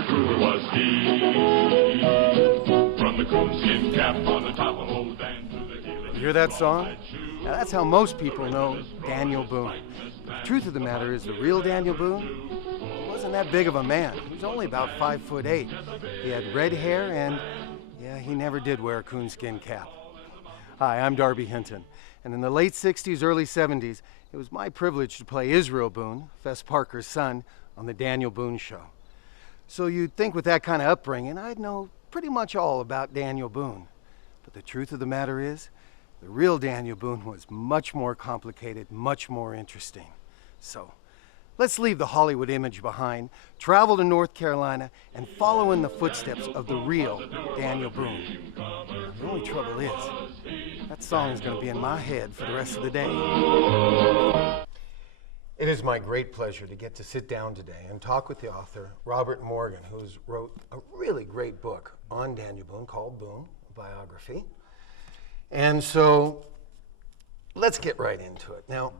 never truer was he. From the coonskin cap on the top of old Dan to the heel. You hear that song? Now that's how most people know Daniel Boone. The truth of the matter is the real Daniel Boone wasn't that big of a man. He was only about 5'8". He had red hair and, yeah, he never did wear a coonskin cap. Hi, I'm Darby Hinton. And in the late 60s, early 70s, it was my privilege to play Israel Boone, Fess Parker's son, on the Daniel Boone Show. So you'd think with that kind of upbringing, I'd know pretty much all about Daniel Boone. But the truth of the matter is, the real Daniel Boone was much more complicated, much more interesting. So, let's leave the Hollywood image behind, travel to North Carolina, and follow in the footsteps of the real Daniel Boone. The only trouble is, that song is going to be in my head for the rest of the day. It is my great pleasure to get to sit down today and talk with the author, Robert Morgan, who's wrote a really great book on Daniel Boone called Boone, a biography. And so, let's get right into it. Now,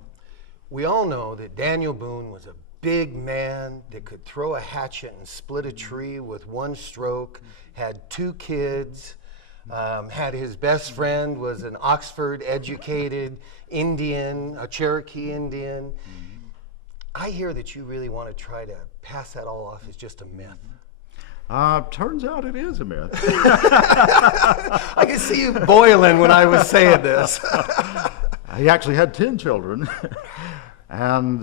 we all know that Daniel Boone was a big man that could throw a hatchet and split a tree with one stroke, had 2 kids, had his best friend was an Oxford-educated Indian, a Cherokee Indian. I hear that you really want to try to pass that all off as just a myth. Turns out it is a myth. I could see you boiling when I was saying this. He actually had 10 children, and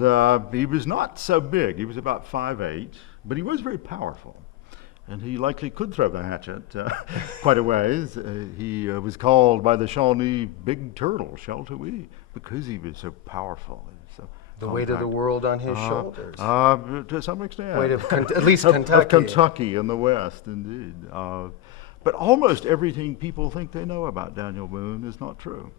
he was not so big. He was about 5'8", but he was very powerful, and he likely could throw the hatchet quite a ways. He was called by the Shawnee Big Turtle, Sheltowee, because he was so powerful. The weight of the world on his shoulders. To some extent. Weight of at least Kentucky. Of Kentucky in the West, indeed. But almost everything people think they know about Daniel Boone is not true.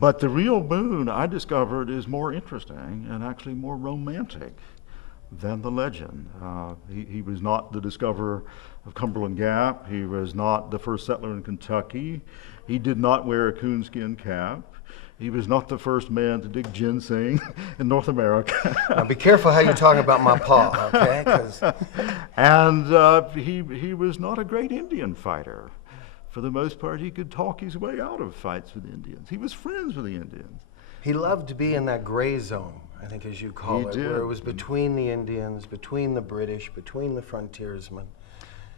But the real Boone, I discovered, is more interesting and actually more romantic than the legend. He was not the discoverer of Cumberland Gap. He was not the first settler in Kentucky. He did not wear a coonskin cap. He was not the first man to dig ginseng in North America. Now be careful how you talk about my pa, okay? And he was not a great Indian fighter. For the most part, he could talk his way out of fights with Indians. He was friends with the Indians. He loved to be in that gray zone, I think as you call it, where it was between the Indians, between the British, between the frontiersmen.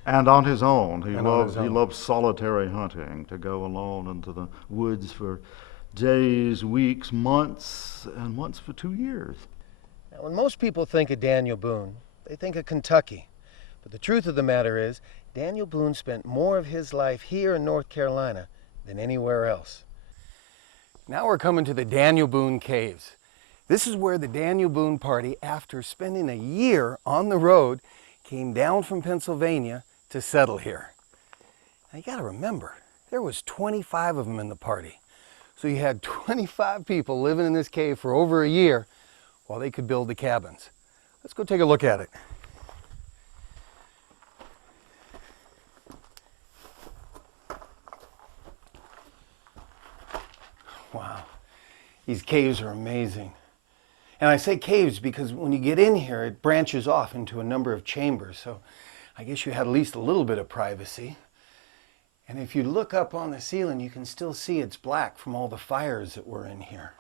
And on his own. He loved solitary hunting, to go alone into the woods for days, weeks, months, and once for 2 years. Now, when most people think of Daniel Boone, they think of Kentucky. But the truth of the matter is, Daniel Boone spent more of his life here in North Carolina than anywhere else. Now we're coming to the Daniel Boone Caves. This is where the Daniel Boone party, after spending a year on the road, came down from Pennsylvania to settle here. Now you gotta remember, there was 25 of them in the party. So you had 25 people living in this cave for over a year while they could build the cabins. Let's go take a look at it. Wow, these caves are amazing. And I say caves because when you get in here, it branches off into a number of chambers. So I guess you had at least a little bit of privacy. And if you look up on the ceiling, you can still see it's black from all the fires that were in here.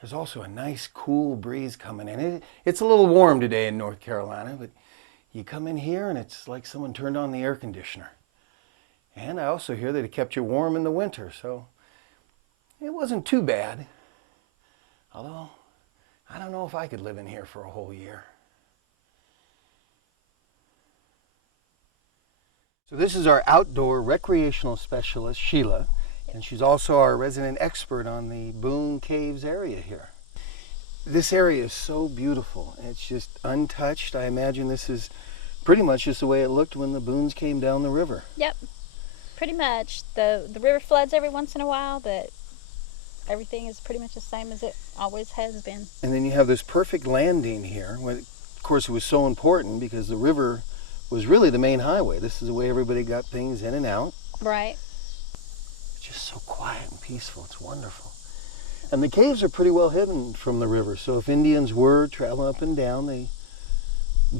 There's also a nice cool breeze coming in. It's a little warm today in North Carolina, but you come in here and it's like someone turned on the air conditioner. And I also hear that it kept you warm in the winter, so it wasn't too bad. Although, I don't know if I could live in here for a whole year. So this is our outdoor recreational specialist, Sheila, and she's also our resident expert on the Boone Caves area here. This area is so beautiful. It's just untouched. I imagine this is pretty much just the way it looked when the Boones came down the river. Yep, pretty much. The river floods every once in a while, but everything is pretty much the same as it always has been. And then you have this perfect landing here. Of course, it was so important because the river was really the main highway. This is the way everybody got things in and out. Right. It's just so quiet and peaceful. It's wonderful. And the caves are pretty well hidden from the river, so if Indians were traveling up and down, they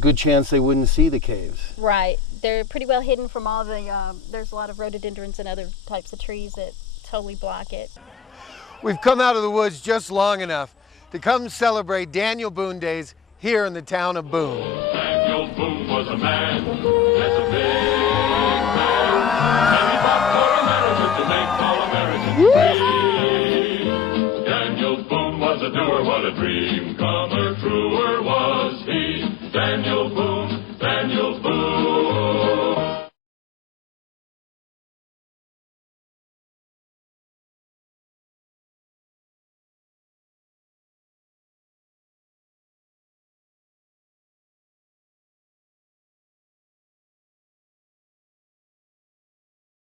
good chance they wouldn't see the caves. Right. They're pretty well hidden from all the, there's a lot of rhododendrons and other types of trees that totally block it. We've come out of the woods just long enough to come celebrate Daniel Boone Days here in the town of Boone. Daniel Boone was a man